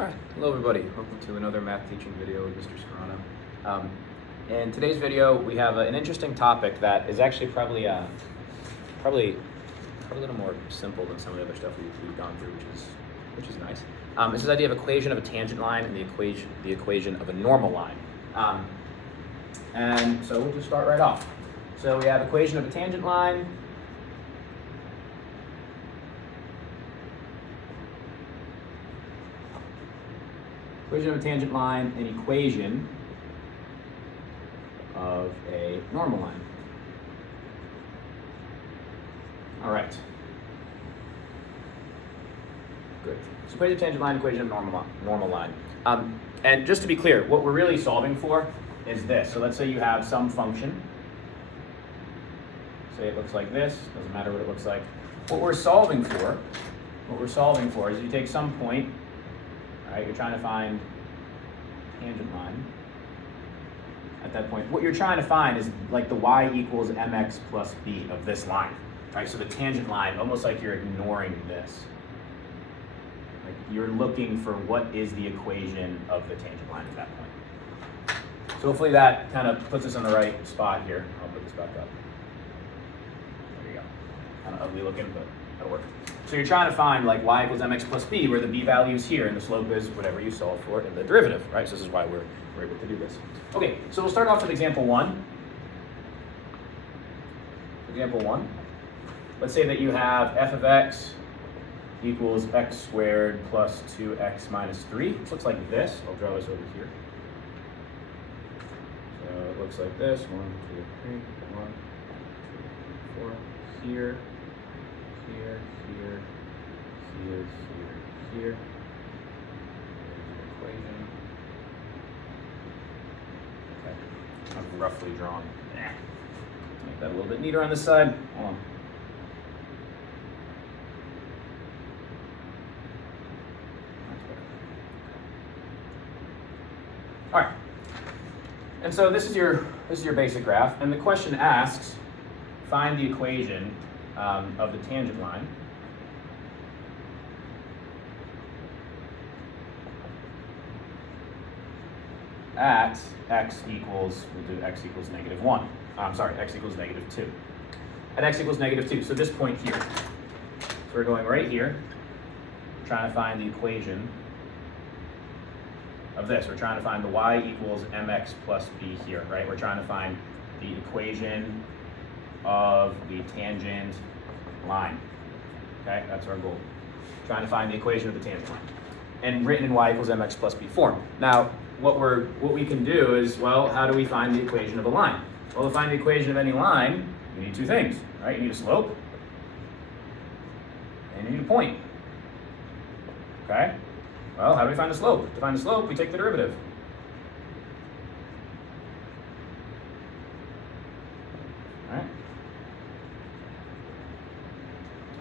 Alright, hello everybody. Welcome to another math teaching video with Mr. Scarano. In today's video, we have an interesting topic that is actually probably a little more simple than some of the other stuff we've gone through, which is nice. This is the idea of equation of a tangent line and the equation of a normal line. And so we'll just start right off. So we have equation of a tangent line. Equation of a tangent line, an equation of a normal line. All right. Good. So equation of tangent line, equation of normal line. And just to be clear, what we're really solving for is this. So let's say you have some function. Say it looks like this. Doesn't matter what it looks like. What we're solving for is you take some point. All right, you're trying to find tangent line. At that point, what you're trying to find is like the y equals mx plus b of this line. Right, so the tangent line, almost like you're ignoring this. Like you're looking for what is the equation of the tangent line at that point. So hopefully that kind of puts us in the right spot here. I'll put this back up. There you go. Kind of ugly looking, but that'll work. So you're trying to find like y equals mx plus b, where the b value is here and the slope is whatever you solve for in the derivative, right? So this is why we're able to do this. Okay, so we'll start off with example one. Example one. Let's say that you have f of x equals x squared plus 2x minus 3. This looks like this. I'll draw this over here. So it looks like this. 1, 2, 3, 1, 2, 4. Here. Here, here, here, here. There's the equation. Okay, I've roughly drawn. Make that a little bit neater on this side. Hold on. That's better. All right. And so this is your basic graph, and the question asks, find the equation of the tangent line at x equals, we'll do x equals negative 1. X equals negative 2. At x equals negative 2, so this point here. So we're going right here, trying to find the equation of this. We're trying to find the y equals mx plus b here, right? We're trying to find the equation of the tangent line. Okay, that's our goal. Trying to find the equation of the tangent line. And written in y equals mx plus b form. Now, what we can do is, well, how do we find the equation of a line? Well, to find the equation of any line, you need two things, right? You need a slope, and you need a point. Okay? Well, how do we find the slope? To find the slope, we take the derivative.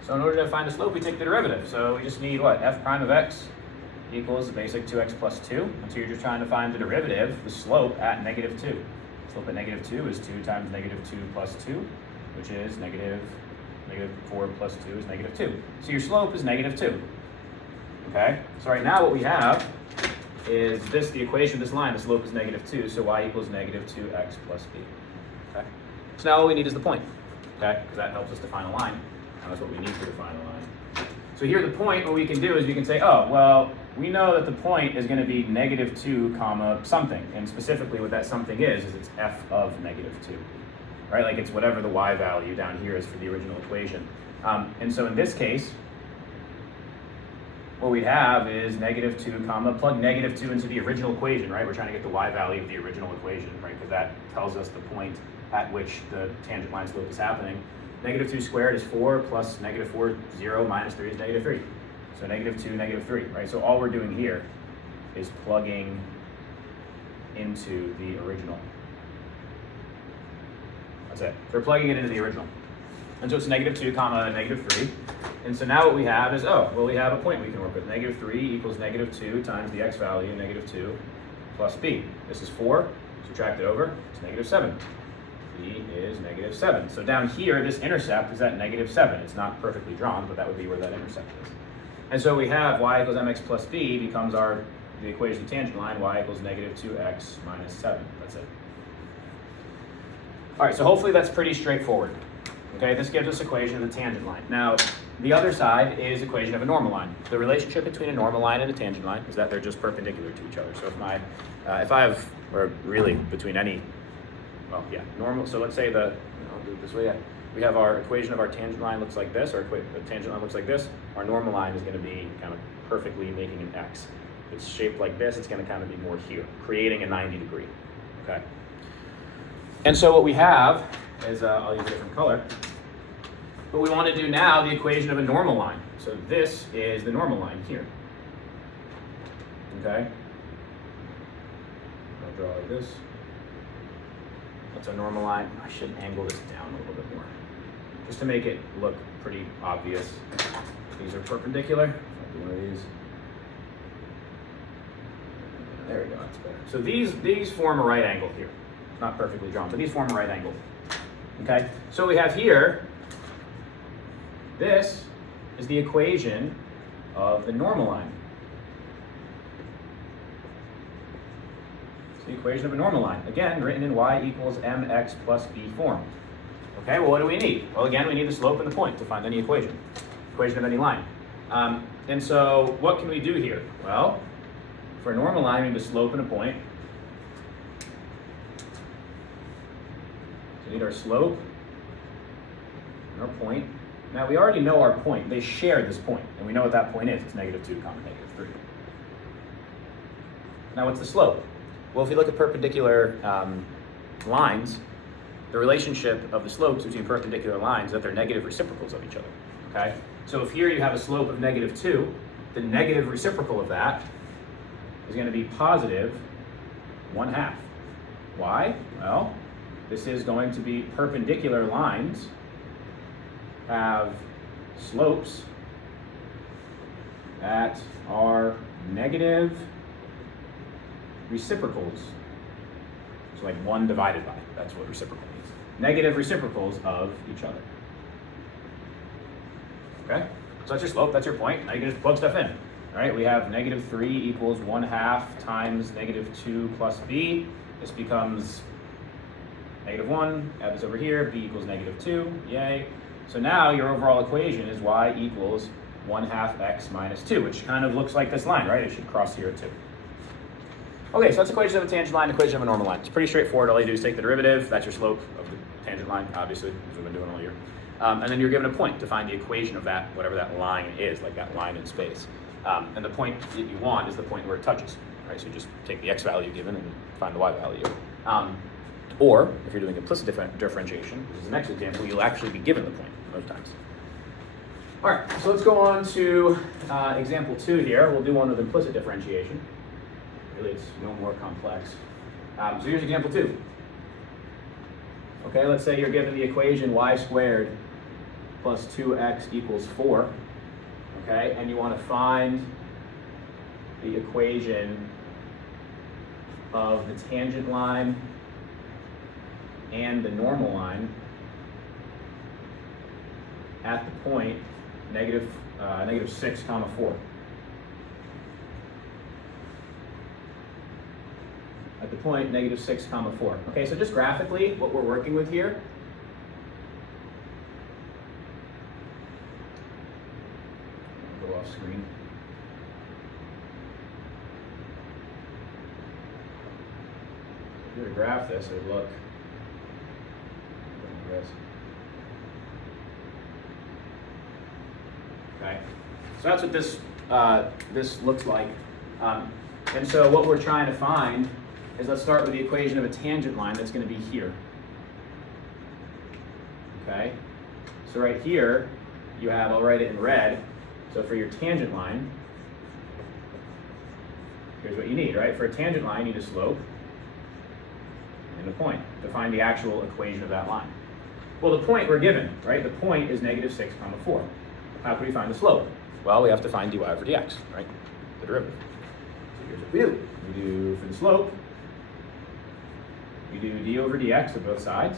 So in order to find the slope, we take the derivative. So we just need what? F prime of x equals the basic 2x plus 2. And so you're just trying to find the derivative, the slope at negative 2. Slope at negative 2 is 2 times negative 2 plus 2, which is negative 4 plus 2 is negative 2. So your slope is negative 2. Okay? So right now what we have is this, the equation of this line, the slope is negative 2, so y equals negative 2x plus b. Okay? So now all we need is the point. Okay? Because that helps us define a line. And that's what we need to define a line. So here the point, what we can do is we can say, oh, well, we know that the point is going to be negative 2 comma something. And specifically what that something is it's f of negative 2. Right? Like it's whatever the y value down here is for the original equation. And so in this case, what we have is negative 2 comma, plug negative 2 into the original equation, right? We're trying to get the y value of the original equation, right? Because that tells us the point at which the tangent line slope is happening. Negative 2 squared is 4 plus negative 4, 0 minus 3 is negative 3. So negative 2, negative 3, right? So all we're doing here is plugging into the original. That's it. So we're plugging it into the original. And so it's negative 2 comma negative 3. And so now what we have is, oh, well, we have a point we can work with. Negative 3 equals negative 2 times the x value, negative 2 plus b. This is 4. Subtract it over. It's negative 7. b is negative 7. So down here, this intercept is at negative 7. It's not perfectly drawn, but that would be where that intercept is. And so we have y equals mx plus b becomes the equation of the tangent line, y equals negative 2x minus 7. That's it. All right, so hopefully that's pretty straightforward. Okay, this gives us equation of the tangent line. Now, the other side is equation of a normal line. The relationship between a normal line and a tangent line is that they're just perpendicular to each other. So if I have, or really between any, well, yeah, normal, so let's say I'll do it this way, yeah. We have our equation of our tangent line looks like this, or the tangent line looks like this. Our normal line is going to be kind of perfectly making an X. If it's shaped like this, it's going to kind of be more here, creating a 90 degree, okay? And so what we have is, I'll use a different color. But we want to do now the equation of a normal line. So this is the normal line here, okay? I'll draw like this. That's a normal line. I should angle this down a little bit more, just to make it look pretty obvious. These are perpendicular. I'll do one of these. There we go, that's better. So these form a right angle here. It's not perfectly drawn, but these form a right angle. Okay, so we have here, this is the equation of the normal line. It's the equation of a normal line. Again, written in y equals mx plus b form. Okay, well, what do we need? Well, again, we need the slope and the point to find any equation of any line. And so what can we do here? Well, for a normal line, we need a slope and a point. So we need our slope and our point. Now, we already know our point. They share this point, and we know what that point is. It's negative 2, comma negative 3. Now, what's the slope? Well, if you look at perpendicular lines, the relationship of the slopes between perpendicular lines is that they're negative reciprocals of each other, okay? So if here you have a slope of negative 2, the negative reciprocal of that is going to be positive 1/2. Why? Well, this is going to be perpendicular lines have slopes that are negative reciprocals. So like 1 divided by, that's what reciprocal means. Negative reciprocals of each other. Okay? So that's your slope, that's your point. Now you can just plug stuff in. All right, we have negative 3 equals 1/2 times negative 2 plus b. This becomes negative 1, add this over here, b equals negative 2, yay. So now your overall equation is y equals 1/2 x minus 2, which kind of looks like this line, right? It should cross here too. Okay, so that's equation of a tangent line, equation of a normal line. It's pretty straightforward. All you do is take the derivative. That's your slope of the tangent line, obviously, as we've been doing all year. And then you're given a point to find the equation of that, whatever that line is, like that line in space. And the point that you want is the point where it touches, right? So you just take the x value given and find the y value. Or, if you're doing implicit differentiation, which is the next example, you'll actually be given the point most times. All right, so let's go on to example 2 here. We'll do one with implicit differentiation. Really, it's no more complex. So here's example 2. Okay, let's say you're given the equation y squared plus 2x equals 4. Okay, and you want to find the equation of the tangent line and the normal line at the point negative 6 comma 4. At the point negative 6 comma 4. Okay, so just graphically, what we're working with here, I'll go off screen. If you were to graph this, it would look like this. Okay, so that's what this looks like. And so what we're trying to find is, let's start with the equation of a tangent line that's going to be here. Okay, so right here you have, I'll write it in red. So for your tangent line, here's what you need, right? For a tangent line, you need a slope and a point to find the actual equation of that line. Well, the point we're given, right? The point is negative 6 comma 4. How can we find the slope? Well, we have to find dy over dx, right? The derivative. So here's what we do. We do, for the slope, we do d over dx to both sides.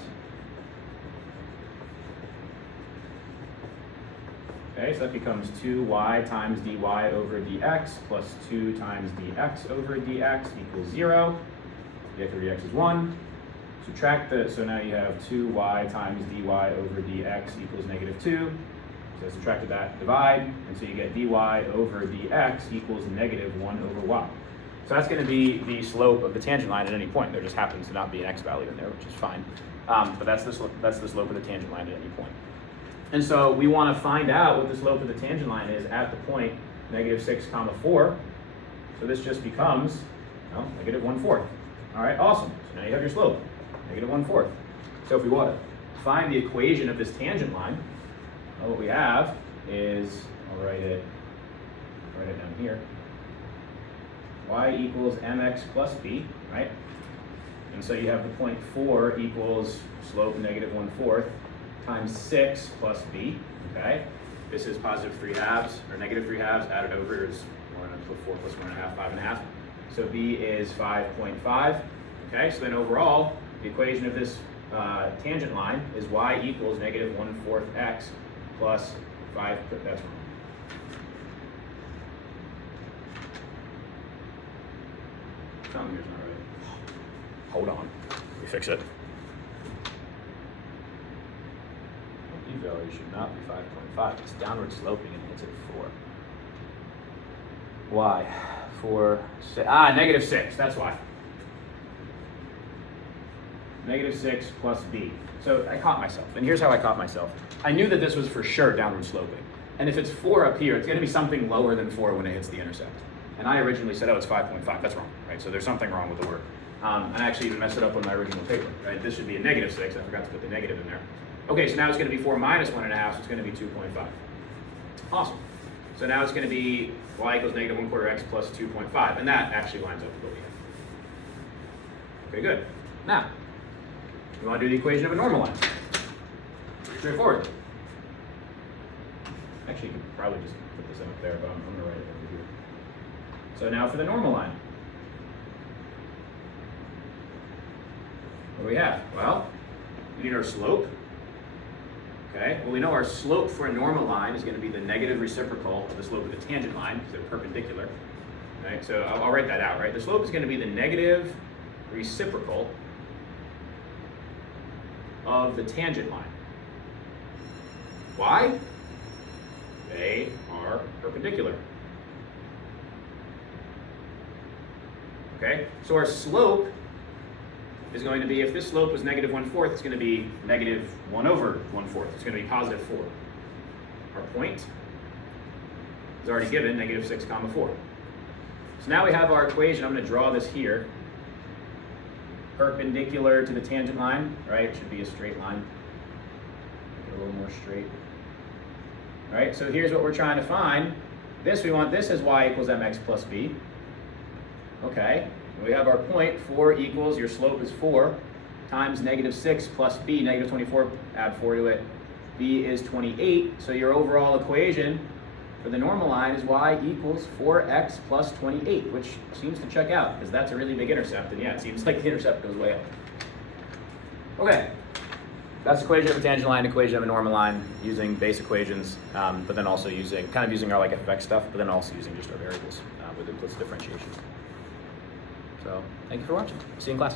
Okay, so that becomes 2y times dy over dx plus 2 times dx over dx equals 0. dx over dx is 1. Subtract so now you have 2y times dy over dx equals negative 2. So I subtracted that, divide, and so you get dy over dx equals negative 1 over y. So that's going to be the slope of the tangent line at any point. There just happens to not be an x value in there, which is fine. But that's the slope of the tangent line at any point. And so we want to find out what the slope of the tangent line is at the point negative 6 comma 4. So this just becomes, well, negative 1/4. All right, awesome. So now you have your slope, negative 1/4. So if we want to find the equation of this tangent line, well, what we have is, I'll write it down here. Y equals mx plus b, right? And so you have the point 4 equals slope negative 1/4 times 6 plus b, okay? This is positive 3/2, or negative 3/2 added over is 4 plus 1.5, 5.5. So b is 5.5, okay? So then overall, the equation of this tangent line is y equals negative 1/4 x plus 5, that's wrong. Something here's not right. Hold on, let me fix it. B value should not be 5.5. It's downward sloping and hits at 4. Why? Negative 6, that's why. Negative 6 plus b. So I caught myself, and here's how I caught myself. I knew that this was for sure downward sloping. And if it's 4 up here, it's going to be something lower than 4 when it hits the intercept. And I originally said, oh, it's 5.5. That's wrong, right? So there's something wrong with the work. And I actually even messed it up on my original paper, right? This should be a negative 6. I forgot to put the negative in there. Okay, so now it's going to be 4 minus 1.5, so it's going to be 2.5. Awesome. So now it's going to be y equals negative 1/4 x plus 2.5. And that actually lines up with what we have. Okay, good. Now, we want to do the equation of a normal line. Straightforward. Actually, you could probably just put this up there, but I'm going to write it over here. So now for the normal line. What do we have? Well, we need our slope. Okay, well we know our slope for a normal line is going to be the negative reciprocal of the slope of the tangent line because they're perpendicular. Right, so I'll write that out, right? The slope is going to be the negative reciprocal of the tangent line. Why? They are perpendicular. Okay, so our slope is going to be, if this slope was negative 1/4, it's going to be negative 1/1/4. It's going to be positive 4. Our point is already given, negative 6 comma 4. So now we have our equation. I'm going to draw this here. Perpendicular to the tangent line, right? It should be a straight line. Make it a little more straight. All right, so here's what we're trying to find. We want this as y equals mx plus b. Okay, we have our point, 4 equals, your slope is 4, times negative 6 plus b, negative 24, add 4 to it. B is 28, so your overall equation for the normal line is y equals 4x plus 28, which seems to check out, because that's a really big intercept, and yeah, it seems like the intercept goes way up. Okay, that's the equation of a tangent line, equation of a normal line, using base equations, but then also using our like f(x) stuff, but then also using just our variables with implicit differentiation. So, thank you for watching. See you in class.